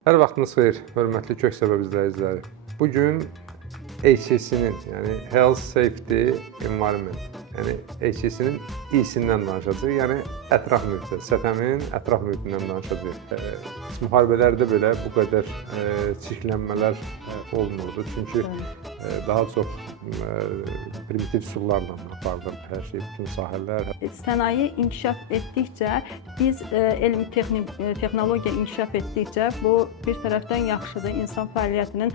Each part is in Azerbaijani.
Hər vaxtınız xeyir, hörmətli Kök Səbəb izləyiciləri. Bugün HSE-nin, yəni Health Safety Environment, yəni HSE-nin İ-sindən danışacağıq, yəni ətraf mühitdə, STM-in ətraf mühitindən danışacağıq. Müharibələrdə belə bu qədər çirklənmələr olmurdu, çünki daha çox primitiv üsullarla aparılır hər şey, bütün sahələr. Sənaye inkişaf etdikcə, biz elm, texnologiya inkişaf etdikcə bu bir tərəfdən yaxşıdır. İnsan fəaliyyətinin,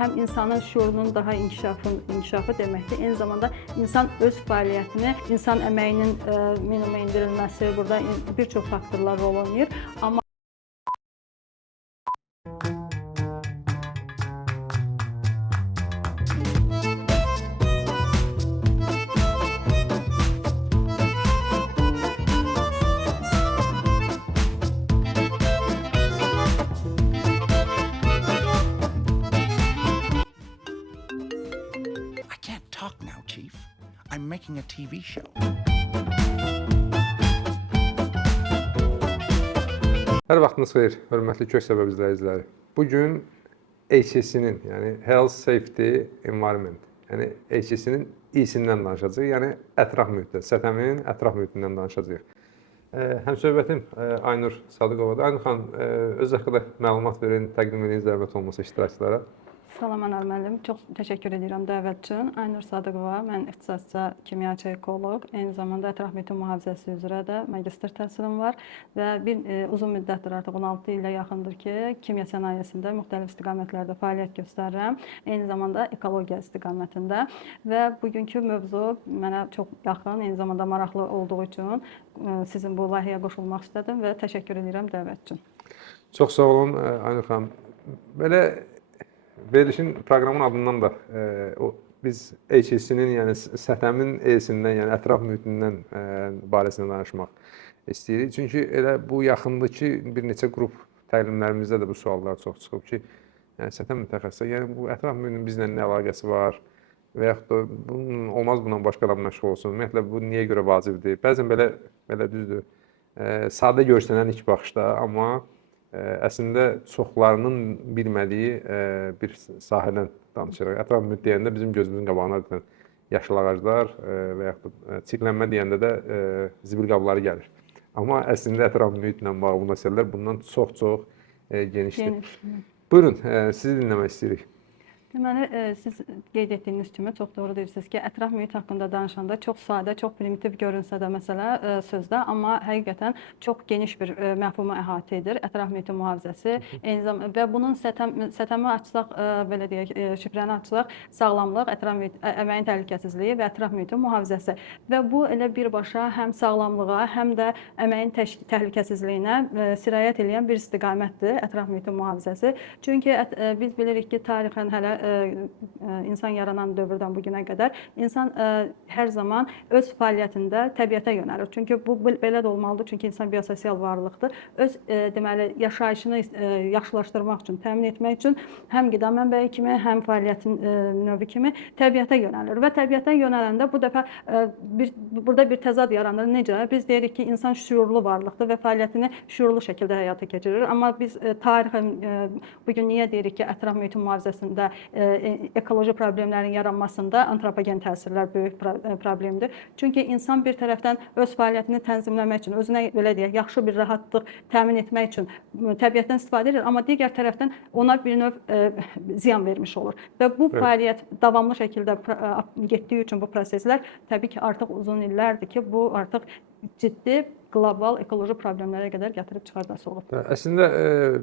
həm insanın şuurunun daha inkişafı deməkdir. Eyni zamanda insan öz fəaliyyətini, insan əməyinin minimuma endirilməsi, burada bir çox faktorlar rol oynayır. Amma I can't talk now, Chief. I'm making a TV show. Hər vaxtınız xeyir, hörmətli Kök Səbəb izləyiciləri. Bugün HSE-nin, yəni Health Safety Environment, yəni HSE-nin İ-sindən danışacağıq, yəni ətraf mühitdə, STM-in ətraf mühitindən danışacağıq. Həmsöhbətim Aynur Sadıqovadır. Aynur xanım, öz haqqında məlumat verin, təqdim edin zəhmət olmasa iştirakçılara. Salam Anar müəllim, çox təşəkkür edirəm dəvət üçün. Aynur Sadıqova, mən ixtisasca kimyaçı ekoloq, eyni zamanda ətraf mühitin mühafizəsi üzrə də magistr təhsilim var və uzun müddətdir, artıq 16 ilə yaxındır ki, kimya sənayesində müxtəlif istiqamətlərdə fəaliyyət göstərirəm, eyni zamanda ekologiya istiqamətində və bugünkü mövzu mənə çox yaxın, eyni zamanda maraqlı olduğu üçün sizin bu layihəyə qoşulmaq istədim və təşəkkür edirəm dəvət üçün. Çox sağ olun Aynur xanım. Belə verilişin proqramın adından da biz HSE-nin, yəni STM-in E-sindən, yəni ətraf mühitindən barəsində danışmaq istəyirik. Çünki elə bu yaxındakı bir neçə qrup təlimlərimizdə də bu suallar çox çıxıb ki, yəni STM mütəxəssisi, yəni bu ətraf mühitin bizlə nə əlaqəsi var və yaxud da olmaz bundan başqa adam məşğul olsun. Ümumiyyətlə bu niyə görə vacibdir? Bəzən belə düzdür, sadə görsənən ilk baxışda, amma əslində çoxlarının bilmədiyi bir sahədən danışırıq. Ətraf mühit deyəndə bizim gözümüzün qabağına adətən yaşıl ağaclar və yaxud da çirklənmə deyəndə də zibil qabları gəlir. Amma əslində ətraf mühitlə bağlı məsələlər bundan çox-çox genişdir. Buyurun, sizi dinləmək istəyirik. Deməli, siz qeyd etdiyiniz kimi çox doğru deyirsiniz ki, ətraf mühit haqqında danışanda çox sadə, çox primitiv görünsə də məsələ sözdə, amma həqiqətən çox geniş bir məfhumu əhatə edir. Ətraf mühitin mühafizəsi, eyni zamanda və bunun STM-i açsaq, belə deyək, şifrəni açsaq, sağlamlıq, ətraf mühit, əməyin təhlükəsizliyi və ətraf mühitin mühafizəsi. Və bu elə birbaşa həm sağlamlığa, həm də əməyin təhlükəsizliyinə sirayət edən bir istiqamətdir ətraf mühitin mühafizəsi. Çünki biz bilirik ki, tarixən hələ insan yaranan dövrdən bu günə qədər insan hər zaman öz fəaliyyətində təbiətə yönəlir. Çünki bu belə də olmalıdır, çünki insan biososial varlıqdır. Öz deməli yaşayışını yaxşılaşdırmaq üçün, təmin etmək üçün həm qida mənbəyi kimi, həm fəaliyyətin növü kimi təbiətə yönəlir və təbiətə yönələndə bu dəfə burada bir təzad yaranır. Necə? Biz deyirik ki, insan şüurlu varlıqdır və fəaliyyətini şüurlu şəkildə həyata keçirir. Amma biz tarixən bugün niyə deyirik ki, ətraf mühitin mühafizəsində ekoloji problemlərin yaranmasında antropogen təsirlər böyük problemdir. Çünki insan bir tərəfdən öz fəaliyyətini tənzimləmək üçün, özünə belə deyək, yaxşı bir rahatlıq təmin etmək üçün təbiətdən istifadə edir, amma digər tərəfdən ona bir növ ziyan vermiş olur. Və bu fəaliyyət davamlı şəkildə getdiyi üçün bu proseslər təbii ki, artıq uzun illərdir ki, bu artıq ciddi qlobal ekoloji problemlərə qədər gətirib çıxardası olub. Əslində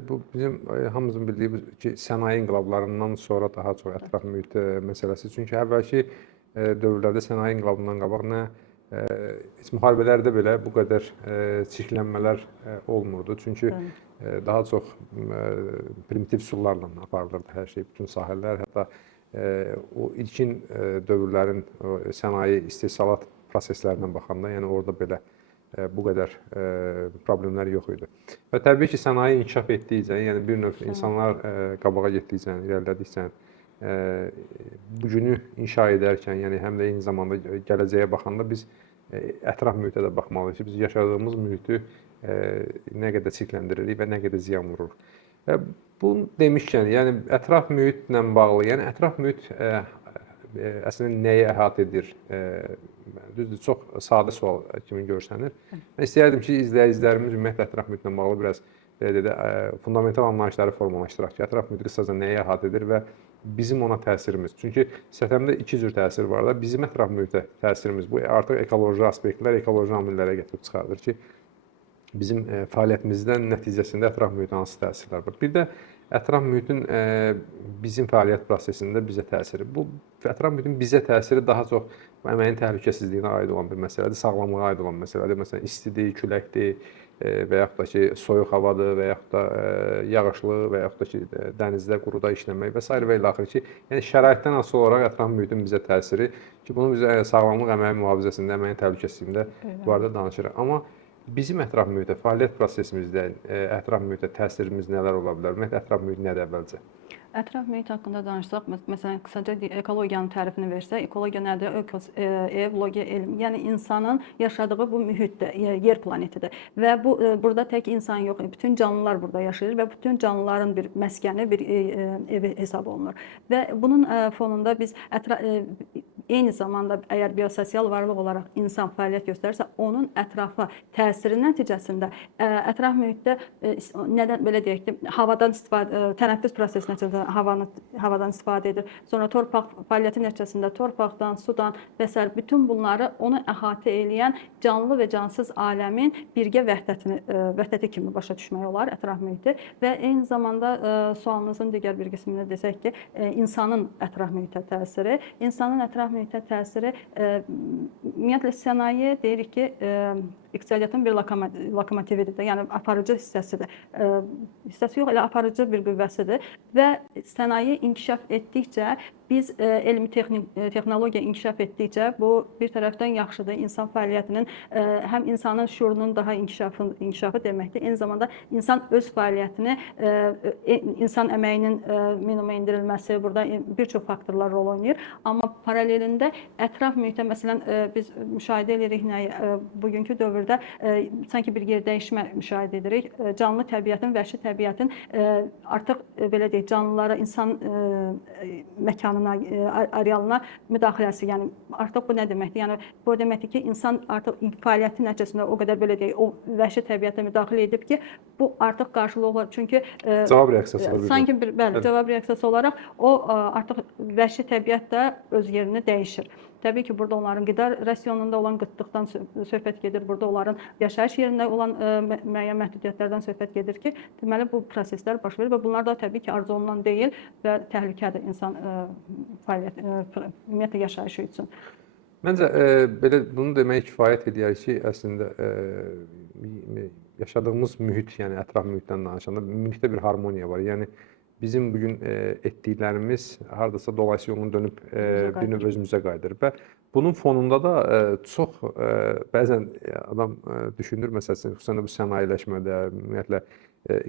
bu bizim hamımızın bildiyi ki, sənaye inqilablarından sonra daha çox ətraf mühit məsələsi. Çünki əvvəlki dövrlərdə sənaye inqilabından qabaq heç müharibələrdə belə bu qədər çirklənmələr olmurdu. Çünki daha çox primitiv üsullarla aparılırdı hər şey, bütün sahələr. Hətta o ilkin dövrlərin sənaye istehsalat proseslərinə baxanda, yəni orada belə bu qədər problemlər yox idi. Və təbii ki, sənaye inkişaf etdikcə, yəni bir növ insanlar qabağa getdikcə, irəlilədikcə, bugünü inşa edərkən, yəni həm də eyni zamanda gələcəyə baxanda biz ətraf mühitə də baxmalıyıq ki, biz yaşadığımız mühiti nə qədər çirkləndiririk və nə qədər ziyan vururuq. Bu demişkən, yəni ətraf mühitlə bağlı, yəni ətraf mühit əslində nəyi əhatə edir? Düzdür, çox sadə sual kimi görsənir. Mən istəyərdim ki, izləyicilərimiz ümumiyyətlə ətraf mühitlə bağlı biraz belə də fundamental anlayışları formalaşdıraq ki, ətraf mühit qısaca nəyi əhatə edir və bizim ona təsirimiz. Çünki səthəmdə iki cür təsir var da. Bizim ətraf mühitə təsirimiz bu artıq ekoloji aspektlər, ekoloji amillərə gətirib çıxardır ki, bizim fəaliyyətimizdən nəticəsində ətraf mühitə hansı təsirlər var. Bir də ətraf mühitin bizim fəaliyyət prosesində bizə təsiri. Bu ətraf mühitin bizə təsiri daha çox əməyin təhlükəsizliyinə aid olan bir məsələdir, sağlamlığa aid olan məsələdir. Məsələn, istidir, küləkdir və yaxud da ki, soyuq havadır və yaxud da yağışlı və yaxud da ki, dənizdə, quruda işləmək və s. və ilə axır ki, yəni şəraitdən asılı olaraq ətraf mühitin bizə təsiri ki, bunu biz sağlamlıq əməyin mühafizəsində, əməyin təhlükəsizliyində bu arada danışırıq. Amma bizim ətraf mühitə, fəaliyyət prosesimizdə ətraf mühitə təsirimiz nələr ola bilər? Ümumiyyətlə, ətraf mühit nədir əvvəlcə? Ətraf mühit haqqında danışsaq, məsələn, qısaca ekologiyanın tərifini versək, ekologiya nədir? Ekologiya elm, yəni insanın yaşadığı bu mühitdir, yer planetidir. Və burada tək insan yox, bütün canlılar burada yaşayır və bütün canlıların bir məskəni, bir evi hesab olunur. Və bunun fonunda biz eyni zamanda əgər biososial varlıq olaraq insan fəaliyyət göstərirsə, onun ətrafa təsiri nəticəsində ətraf mühitdə nədən belə deyək ki, havadan istifadə, tənəffüs prosesi nəticəsində havadan istifadə edir. Sonra torpaq fəaliyyəti nəticəsində torpaqdan, sudan və s. bütün bunları onu əhatə edən canlı və cansız aləmin birgə vəhdəti kimi başa düşmək olar ətraf mühiti və eyni zamanda sualınızın digər bir qismində desək ki, insanın ətraf mühitə təsiri. İnsanın ətraf mühitə təsiri ümumiyyətlə sənaye deyirik ki, iqtisadiyyatın bir lokomotividir, yəni aparıcı hissəsidir. Hissəsi yox, elə aparıcı bir qüvvəsidir və sənaye inkişaf etdikcə, biz elmi texnologiya inkişaf etdikcə, bu bir tərəfdən yaxşıdır. İnsan fəaliyyətinin, həm insanın şuurunun daha inkişafı deməkdir. Eyni zamanda insan öz fəaliyyətini, insan əməyinin minimuma endirilməsi, burada bir çox faktorlar rol oynayır. Amma paralelində ətraf mühitə, məsələn, biz müşahidə edirik nəyi? Bugünkü dövrdə sanki bir yerdəyişmə müşahidə edirik. Canlı təbiətin, vəhşi təbiətin artıq belə deyək, canlılara, insan məkanına, arealına müdaxiləsi, yəni artıq bu nə deməkdir? Yəni bu deməkdir ki, insan artıq fəaliyyəti nəticəsində o qədər belə deyək, o vəhşi təbiətə müdaxilə edib ki, bu artıq qarşılığı olar. Çünki cavab reaksiyası olar. Sanki bəli, cavab reaksiyası olaraq o artıq vəhşi təbiət də öz yerini dəyişir. Təbii ki, burada onların qida rasionunda olan qıtlıqdan söhbət gedir, burada onların yaşayış yerində olan müəyyən məhdudiyyətlərdən söhbət gedir ki, deməli bu proseslər baş verir və bunlar da təbii ki, arzu olunan deyil və təhlükədir insan fəaliyyət, ümumiyyətlə yaşayışı üçün. Məncə belə bunu demək kifayət edir ki, əslində yaşadığımız mühit, yəni ətraf mühitdən danışanda mühitdə bir harmoniya var. Yəni bizim bugün etdiklərimiz hardasa dolayısıyla yolunu dönüb bir növ özümüzə qayıdır və bunun fonunda da çox bəzən adam düşünür, məsələn, xüsusən də bu sənayeləşmədə, ümumiyyətlə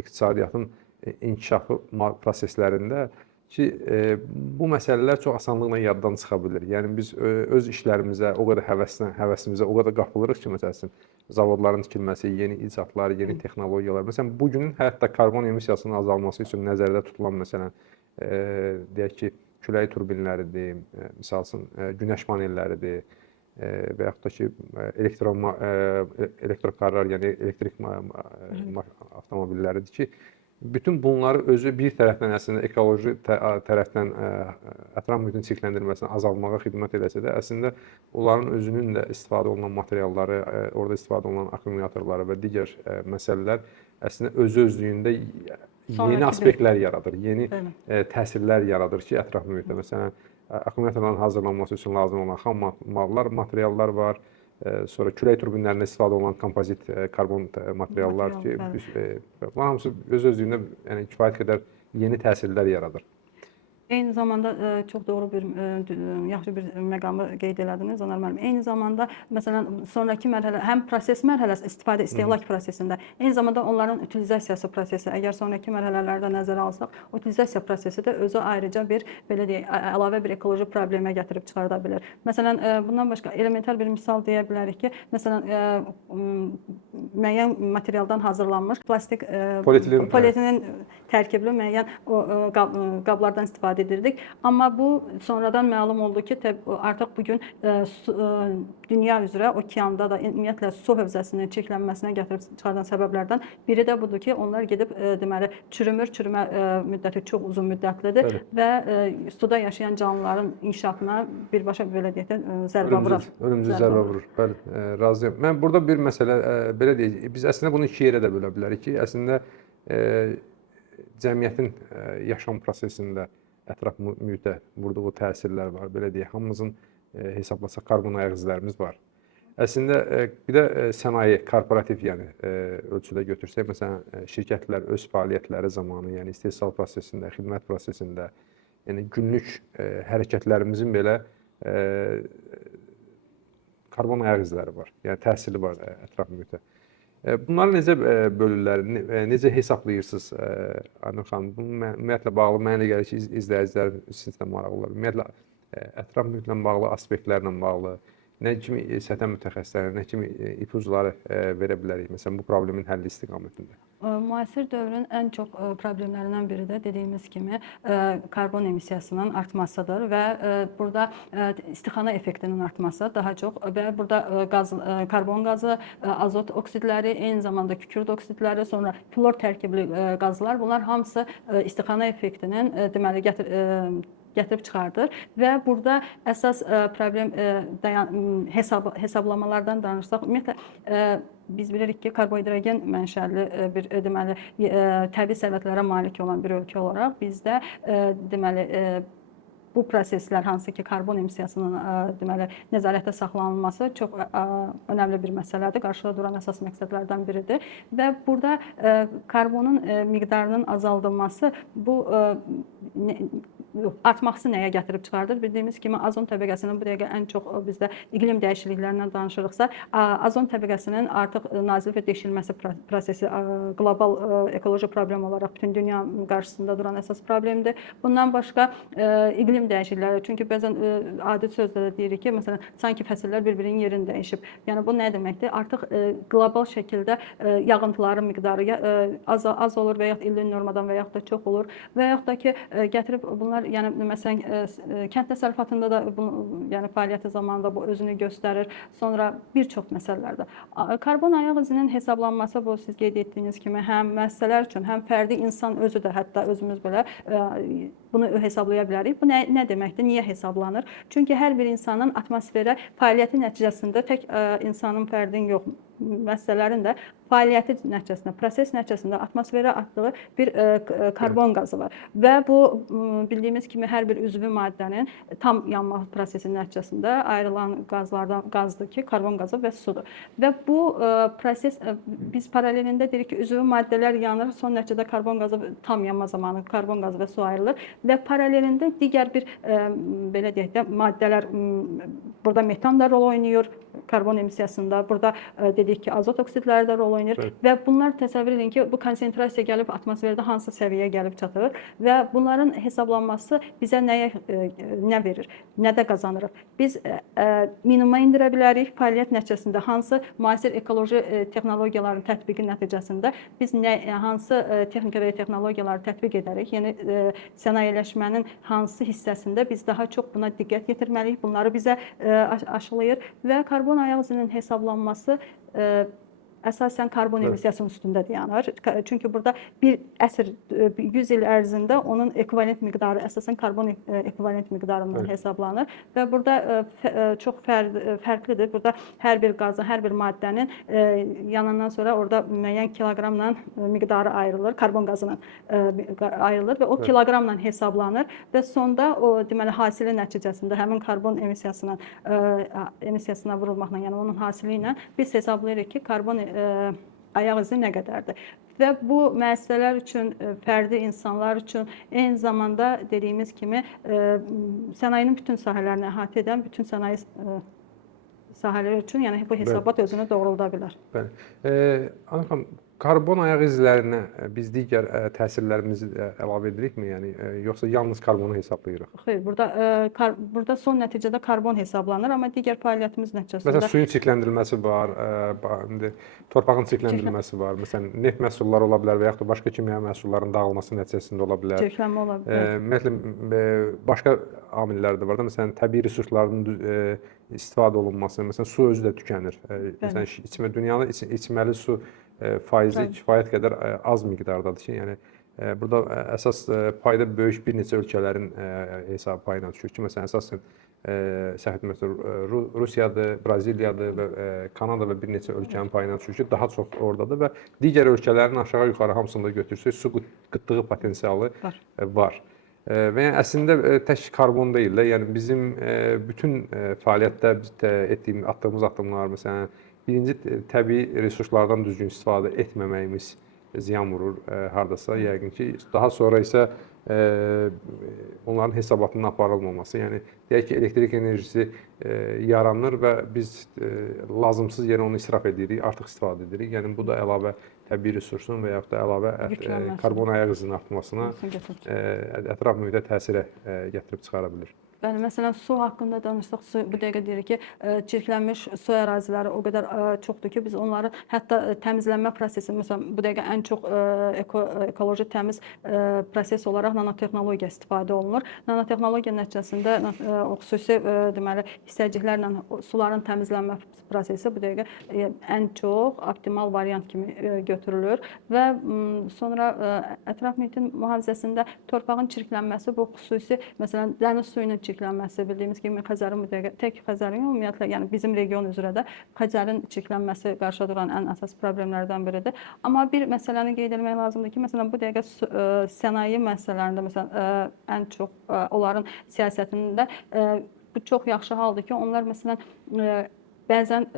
iqtisadiyyatın inkişafı proseslərində ki, bu məsələlər çox asanlıqla yaddan çıxa bilir. Yəni biz öz işlərimizə o qədər həvəsimizə o qədər qapılırıq ki, məsələn, zavodların tikilməsi, yeni icadlar, yeni texnologiyalar. Məsələn, bugünün hətta karbon emissiyasının azalması üçün nəzərdə tutulan, məsələn, deyək ki, külək turbinləridir, misal üçün, günəş panelləridir və yaxud da ki, elektrokarlar, yəni elektrik avtomobilləridir ki, bütün bunları özü bir tərəfdən əslində ekoloji tərəfdən ətraf mühitin çirkləndirilməsinə azalmağa xidmət edəsə də, əslində onların özünün də istifadə olunan materialları, orada istifadə olunan akkumulyatorları və digər məsələlər əslində özü-özlüyündə yeni aspektlər yaradır, yeni təsirlər yaradır ki, ətraf mühitdə. Məsələn, akkumulyatorların hazırlanması üçün lazım olan xam mallar, materiallar var. Sonra külək turbinlərində istifadə olunan kompozit karbon materiallar ki, bunlar hamısı öz-özlüyündə yəni kifayət qədər yeni təsirlər yaradır. Eyni zamanda çox doğru bir yaxşı bir məqamı qeyd elədiniz Anar müəllim. Eyni zamanda məsələn sonrakı mərhələ həm proses mərhələsi istifadə istehlak prosesində, eyni zamanda onların utilizasiyası prosesi, əgər sonrakı mərhələlərdə nəzərə alsaq, utilizasiya prosesi də özü ayrıca bir belə deyək, əlavə bir ekoloji problemə gətirib çıxarda bilər. Məsələn, bundan başqa elementar bir misal deyə bilərik ki, məsələn müəyyən materialdan hazırlanmış plastik polietilen tərkibli müəyyən qablardan istifadə edirdik. Amma bu sonradan məlum oldu ki, artıq bugün dünya üzrə okeanda da ümumiyyətlə su hövzəsinin çirklənməsinə gətirib çıxardan səbəblərdən biri də budur ki, onlar gedib deməli çürümür, çürümə müddəti çox uzun müddətlidir və suda yaşayan canlıların inkişafına birbaşa belə deyək də zərbə vurur. Ölümcül zərbə vurur. Bəli, razıyam. Mən burada bir məsələ belə deyək, biz əslində bunu iki yerə də bölə bilərik ki, əslində cəmiyyətin yaşam prosesində ətraf mühitə vurduğu təsirlər var. Belə deyək, hamımızın hesablasaq karbon ayaq izlərimiz var. Əslində bir də sənaye, korporativ yəni ölçüdə götürsək, məsələn şirkətlər öz fəaliyyətləri zamanı, yəni istehsal prosesində, xidmət prosesində, yəni günlük hərəkətlərimizin belə karbon ayaq izləri var. Yəni təsiri var ətraf mühitə. Bunları necə bölürlər, necə hesablayırsınız Aynur xanım? Bunun ümumiyyətlə bağlı mənə elə gəlir ki, izləyicilər sizin də maraqlılar. Ümumiyyətlə ətraf mühitlə bağlı aspektlərlə bağlı nə kimi səthə mütəxəssisləri, nə kimi ipucları verə bilərik məsələn bu problemin həlli istiqamətində? Müasir dövrün ən çox problemlərindən biri də dediyimiz kimi karbon emissiyasının artmasıdır və burada istixana effektinin artması daha çox və burada karbon qazı, azot oksidləri, eyni zamanda kükürt oksidləri, sonra flor tərkibli qazlar, bunlar hamısı istixana effektinin deməli gətirib çıxardır və burada əsas problem hesablamalardan danışsaq, ümumiyyətlə biz bilirik ki, karbohidrogen mənşəli bir deməli təbii sərvətlərə malik olan bir ölkə olaraq bizdə deməli bu proseslər hansı ki karbon emissiyasının deməli nəzarətdə saxlanılması çox önəmli bir məsələdir. Qarşıda duran əsas məqsədlərdən biridir və burada karbonun miqdarının azaldılması bu artması nəyə gətirib çıxardır? Bildiyimiz kimi azon təbəqəsinin bu dəqiqə ən çox bizdə iqlim dəyişikliklərindən danışırıqsa, azon təbəqəsinin artıq nazil və deşilməsi prosesi qlobal ekoloji problem olaraq bütün dünya qarşısında duran əsas problemdir. Bundan başqa iqlim dəyişiklikləri, çünki bəzən adi sözlə də deyirik ki, məsələn, sanki fəsillər bir-birinin yerini dəyişib. Yəni bu nə deməkdir? Artıq qlobal şəkildə yağıntıların miqdarı az olur və yaxud illik normadan və yaxud da çox olur və yaxud da ki, gətirib bunlar yəni məsələn kənd təsərrüfatında da yəni fəaliyyəti zamanında bu özünü göstərir. Sonra bir çox məsələlərdə. Karbon ayaq izinin hesablanması bu siz qeyd etdiyiniz kimi həm müəssisələr üçün, həm fərdi insan özü də hətta özümüz belə bunu hesablaya bilərik. Bu nə deməkdir? Niyə hesablanır? Çünki hər bir insanın atmosferə fəaliyyəti nəticəsində tək insanın, fərdin yox, müəssisələrin də fəaliyyəti nəticəsində, proses nəticəsində atmosferə atdığı bir karbon qazı var. Və bu bildiyimiz kimi hər bir üzvü maddənin tam yanma prosesi nəticəsində ayrılan qazdır ki, karbon qazı və sudur. Və bu proses biz paralelində deyirik ki, üzvü maddələr yanır, son nəticədə karbon qazı tam yanma zamanı karbon qazı və su ayrılır və paralelində digər bir belə deyək də maddələr burada metan da rol oynayır karbon emissiyasında. Burada dedik ki, azot oksidləri də rol oynayır və bunlar təsəvvür edin ki, bu konsentrasiya gəlib atmosferdə hansı səviyyəyə gəlib çatır və bunların hesablanması bizə nə verir, nə də qazanırıq. Biz minimuma indirə bilərik fəaliyyət nəticəsində hansı müasir ekoloji texnologiyaların tətbiqi nəticəsində biz hansı texnika və texnologiyaları tətbiq edərik. Yəni sənayeleşmənin hansı hissəsində biz daha çox buna diqqət yetirməliyik. Bunları bizə aşılayır və karbon ayaq izinin hesablanması əsasən karbon emissiyasının üstündə dayanır. Çünki burada bir əsr, 100 il ərzində onun ekvivalent miqdarı əsasən karbon ekvivalent miqdarından hesablanır və burada çox fərqlidir. Burada hər bir qazın, hər bir maddənin yanından sonra orada müəyyən kiloqramla miqdarı ayrılır, karbon qazının ayrılır və o kiloqramla hesablanır və sonda o deməli hasili nəticəsində həmin karbon emissiyasına vurulmaqla, yəni onun hasili ilə biz hesablayırıq ki, karbon ayaq izi nə qədərdir. və bu müəssisələr üçün, fərdi insanlar üçün, eyni zamanda dediyimiz kimi sənayenin bütün sahələrini əhatə edən bütün sənaye sahələri üçün, yəni bu hesabat özünü doğrulda bilər. Bəli. Anar xanım, karbon ayaq izlərinə biz digər təsirlərimizi əlavə edirikmi? Yəni yoxsa yalnız karbonu hesablayırıq? Xeyr, burada son nəticədə karbon hesablanır, amma digər fəaliyyətimiz nəticəsində Məsələn, suyun çirkləndirilməsi var, indi torpağın çirkləndirilməsi var. Məsələn, neft məhsulları ola bilər və yaxud da başqa kimya məhsullarının dağılması nəticəsində ola bilər. çirklənmə ola bilər. Ümumiyyətlə başqa amillər də var da. Məsələn, təbii resursların istifadə olunması, məsələn, su özü də tükənir. Məsələn, dünyanın içməli su faizi kifayət qədər az miqdardadır ki, yəni burada əsas payda böyük bir neçə ölkələrin hesab payına düşür ki, məsələn, əsasən səhv etmirəmsə Rusiyadır, Braziliyadır və Kanada və bir neçə ölkənin payına düşür ki, daha çox oradadır və digər ölkələrin aşağı-yuxarı hamısında götürsək su qıtlığı potensialı var. Və yəni əslində tək karbon deyil də, yəni bizim bütün fəaliyyətdə biz etdiyimiz, atdığımız addımlar, məsələn, birinci təbii resurslardan düzgün istifadə etməməyimiz ziyan vurur hardasa yəqin ki, daha sonra isə onların hesabatının aparılmaması, yəni deyək ki, elektrik enerjisi yaranır və biz lazımsız yerə onu israf edirik, artıq istifadə edirik. Yəni bu da əlavə təbii resursun və yaxud da əlavə karbon ayaq izinin artmasına, ətraf mühitə təsirə gətirib çıxara bilir. Bəli, məsələn, su haqqında danışsaq, bu dəqiqə deyirik ki, çirklənmiş su əraziləri o qədər çoxdur ki, biz onları hətta təmizlənmə prosesi, məsələn, bu dəqiqə ən çox ekoloji təmiz proses olaraq nanotexnologiya istifadə olunur. Nanotexnologiya nəticəsində xüsusi deməli hissəciklərlə suların təmizlənmə prosesi bu dəqiqə ən çox optimal variant kimi götürülür və sonra ətraf mühitin mühafizəsində torpağın çirklənməsi bu xüsusi, məsələn, dəniz suyunun çirklənməsi, bildiyimiz kimi Xəzərin bu dəqiqə tək Xəzərin ümumiyyətlə, yəni bizim region üzrə də Xəzərin çirklənməsi qarşıda duran ən əsas problemlərdən biridir. Amma bir məsələni qeyd etmək lazımdır ki, məsələn bu dəqiqə sənaye müəssisələrində məsələn ən çox onların siyasətində bu çox yaxşı haldır ki, onlar məsələn bəzən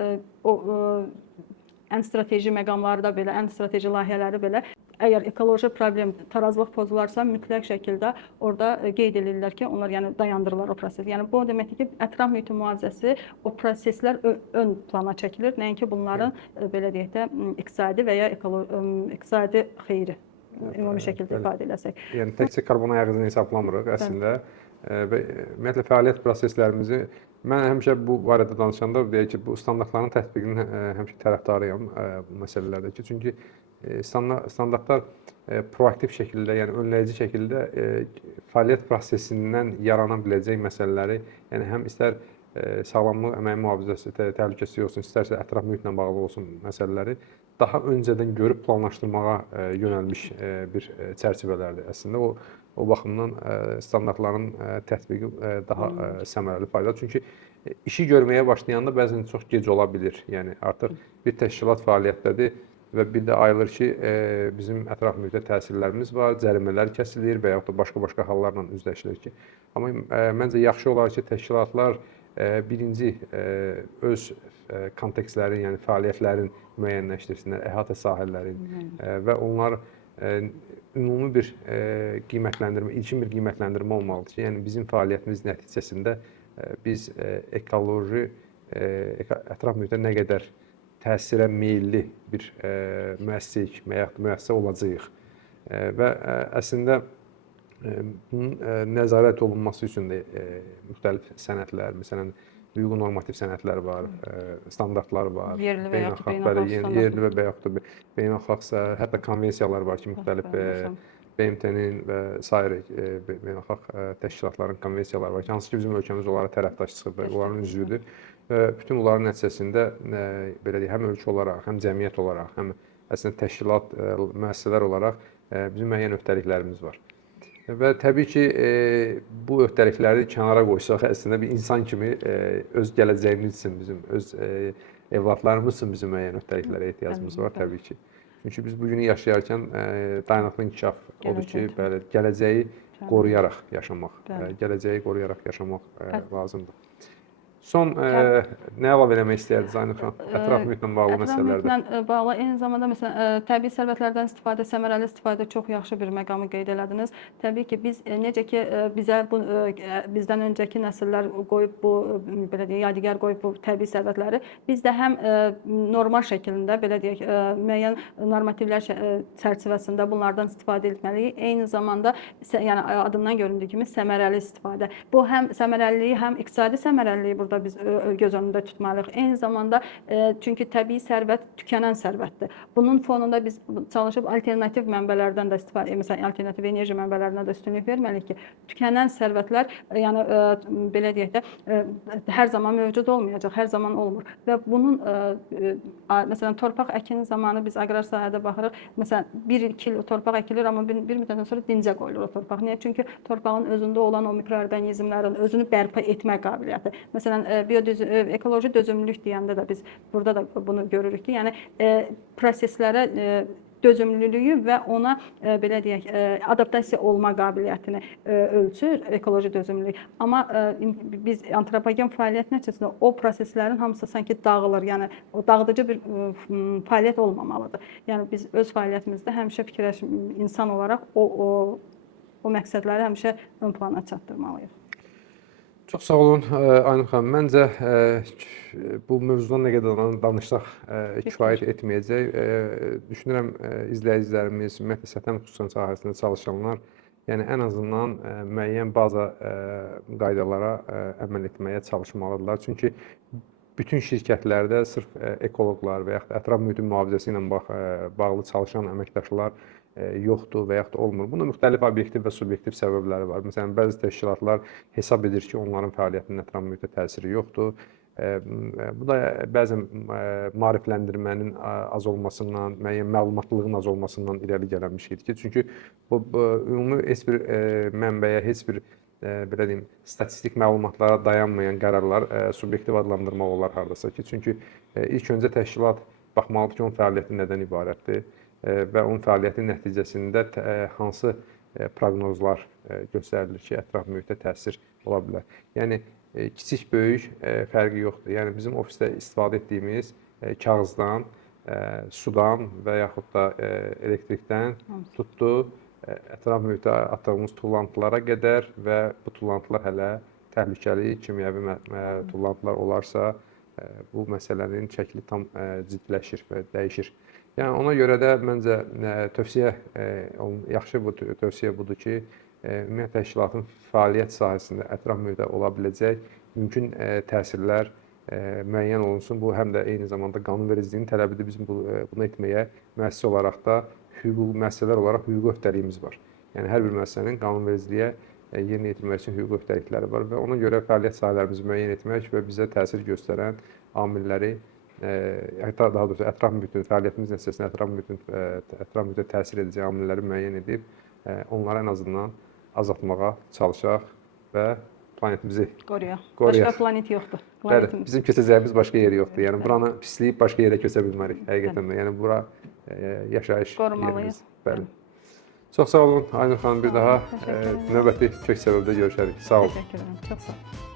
ən strateji məqamlarda belə, ən strateji layihələri belə əgər ekoloji problem, tarazlıq pozularsa mütləq şəkildə orada qeyd edirlər ki, onlar yəni dayandırırlar o prosesi. Yəni bu deməkdir ki, ətraf mühitin mühafizəsi, o proseslər ön plana çəkilir. Nəinki bunların belə deyək də iqtisadi və ya iqtisadi xeyri ümumi şəkildə ifadə eləsək. Yəni təkcə karbon ayaq izini hesablamırıq əslində və ümumiyyətlə fəaliyyət proseslərimizi mən həmişə bu barədə danışanda deyək ki, bu standartların tətbiqinin həmişə tərəfdarıyam bu məsələlərdə ki, çünki standartlar proaktiv şəkildə, yəni önləyici şəkildə fəaliyyət prosesindən yarana biləcək məsələləri, yəni həm istər sağlamlıq, əmək mühafizəsi təhlükəsizlik olsun, istərsə ətraf mühitlə bağlı olsun məsələləri daha öncədən görüb planlaşdırmağa yönəlmiş bir çərçivələrdir. Əslində o baxımdan standartların tətbiqi daha səmərəli faydalı. Çünki işi görməyə başlayanda bəzən çox gec ola bilir. Yəni artıq bir təşkilat fəaliyyətdədir və bir də ayılır ki, bizim ətraf mühitə təsirlərimiz var, cərimələr kəsilir və yaxud da başqa hallarla üzləşilir ki. Amma məncə yaxşı olar ki, təşkilatlar birinci öz kontekstlərin, yəni fəaliyyətlərin müəyyənləşdirsinlər, əhatə sahələrin və onlar ümumi bir qiymətləndirmə, ilkin bir qiymətləndirmə olmalıdır ki, yəni bizim fəaliyyətimiz nəticəsində biz ekoloji ətraf mühitə nə qədər təsirə meyilli bir müəssisə olacağıq və əslində bunun nəzarət olunması üçün də müxtəlif sənədlər, məsələn, hüquqi normativ sənədlər var, standartlar var, yerli və yaxud da beynəlxalqsa, hətta konvensiyalar var ki, müxtəlif BMT-nin və sair beynəlxalq təşkilatların konvensiyaları var ki, hansı ki, bizim ölkəmiz onlara tərəfdaşdır, onların üzvüdür. Bütün bunların nəticəsində belə deyək, həm ölkə olaraq, həm cəmiyyət olaraq, həm əslində təşkilat, müəssisələr olaraq bizim müəyyən öhdəliklərimiz var. Və təbii ki, bu öhdəlikləri kənara qoysaq, əslində bir insan kimi öz gələcəyimiz üçün, bizim öz evladlarımız üçün bizim müəyyən öhdəliklərə ehtiyacımız var təbii ki. Çünki biz bu günü yaşayarkən dayanıqlı inkişaf odur ki, gələcəyi qoruyaraq yaşamaq, gələcəyi qoruyaraq yaşamaq lazımdır. Son nə əlavə eləmək istəyirdiniz Aynur xanım? Ətraf mühitlə bağlı məsələlərdə. Ətraf mühitlə bağlı eyni zamanda məsələn təbii sərvətlərdən istifadə, səmərəli istifadə çox yaxşı bir məqamı qeyd elədiniz. Təbii ki, biz necə ki bizə bu bizdən öncəki nəsillər qoyub bu belə deyək, yadigar qoyub bu təbii sərvətləri, biz də həm normal şəklində belə deyək, müəyyən normativlər çərçivəsində bunlardan istifadə etməliyik. Eyni zamanda yəni adından göründüyü kimi səmərəli istifadə. Bu həm səmərəliliyi, həm iqtisadi səmərəliliyi burada biz göz önündə tutmalıyıq. Eyni zamanda çünki təbii sərvət tükənən sərvətdir. Bunun fonunda biz çalışıb alternativ mənbələrdən də istifadə, məsələn, alternativ enerji mənbələrinə də üstünlük verməliyik ki, tükənən sərvətlər, yəni belə deyək də, hər zaman mövcud olmayacaq, hər zaman olmur. Və bunun məsələn, torpaq əkini zamanı biz aqrar sahədə baxırıq. Məsələn, 1-2 il torpaq əkilir, amma bir müddətdən sonra dincə qoyulur o torpaq. Niyə? Çünki torpağın özündə olan o mikroorqanizmlərin özünü bərpa etmə qabiliyyəti. Məsələn, ekoloji dözümlülük deyəndə də biz burada da bunu görürük ki, yəni proseslərə dözümlülüyü və ona belə deyək, adaptasiya olma qabiliyyətini ölçür ekoloji dözümlülük. Amma biz antropogen fəaliyyət nəticəsində o proseslərin hamısı sanki dağılır. Yəni o dağıdıcı bir fəaliyyət olmamalıdır. Yəni biz öz fəaliyyətimizdə həmişə insan olaraq o məqsədləri həmişə ön plana çatdırmalıyıq. Çox sağ olun Aynur xanım. Məncə bu mövzudan nə qədər danışsaq kifayət etməyəcək. Düşünürəm izləyicilərimiz, ümumiyyətlə səthəm xüsusən sahəsində çalışanlar, yəni ən azından müəyyən baza qaydalara əməl etməyə çalışmalıdırlar. Çünki bütün şirkətlərdə sırf ekoloqlar və yaxud da ətraf mühitin mühafizəsi ilə bağlı çalışan əməkdaşlar yoxdur və yaxud da olmur. Bunun müxtəlif obyektiv və subyektiv səbəbləri var. Məsələn, bəzi təşkilatlar hesab edir ki, onların fəaliyyətinin ətraf mühitə təsiri yoxdur. Bu da bəzən maarifləndirmənin az olmasından, müəyyən məlumatlılığın az olmasından irəli gələn bir şeydir ki, çünki bu ümumi heç bir mənbəyə, heç bir belə deyim, statistik məlumatlara dayanmayan qərarlar subyektiv adlandırmaq olar hardasa ki, çünki ilk öncə təşkilat baxmalıdır ki, onun fəaliyyəti nədən ibarətdir və onun fəaliyyəti nəticəsində hansı proqnozlar göstərilir ki, ətraf mühitə təsir ola bilər. Yəni, kiçik, böyük fərqi yoxdur. Yəni, bizim ofisdə istifadə etdiyimiz kağızdan, sudan və yaxud da elektrikdən tutdu, ətraf mühitə atdığımız tullantılara qədər və bu tullantılar hələ təhlükəli kimyəvi tullantılar olarsa, bu məsələnin şəkli tam ciddiləşir və dəyişir. Yəni, ona görə də məncə yaxşı tövsiyə budur ki, ümumiyyətlə təşkilatın fəaliyyət sahəsində ətraf mühitə ola biləcək mümkün təsirlər müəyyən olunsun. Bu, həm də eyni zamanda qanunvericiliyin tələbidir. Bizim bunu etməyə müəssisə olaraq da, müəssisələr olaraq hüquqi öhdəliyimiz var. Yəni, hər bir müəssisənin qanunvericiliyə yerinə yetirmək üçün hüquqi öhdəlikləri var və ona görə fəaliyyət sahələrimizi müəyyən etmək və bizə təsir göstərən amilləri, daha doğrusu ətraf mühitin, fəaliyyətimiz nəticəsində ətraf mühitə təsir edəcək amilləri müəyyən edib, onları ən azından azaltmağa çalışaq və planetimizi qoruyaq. Başqa planet yoxdur. Bəli, bizim köçəcəyimiz başqa yer yoxdur. Yəni, buranı pisləyib başqa yerə köçə bilmərik, həqiqətən də. Yəni, bura yaşayış yerimiz. Bəli. Çox sağ olun Aynur xanım, bir daha növbəti kök səbəbdə görüşərik. Sağ olun. Təşəkkür edirəm. Çox sağ olun.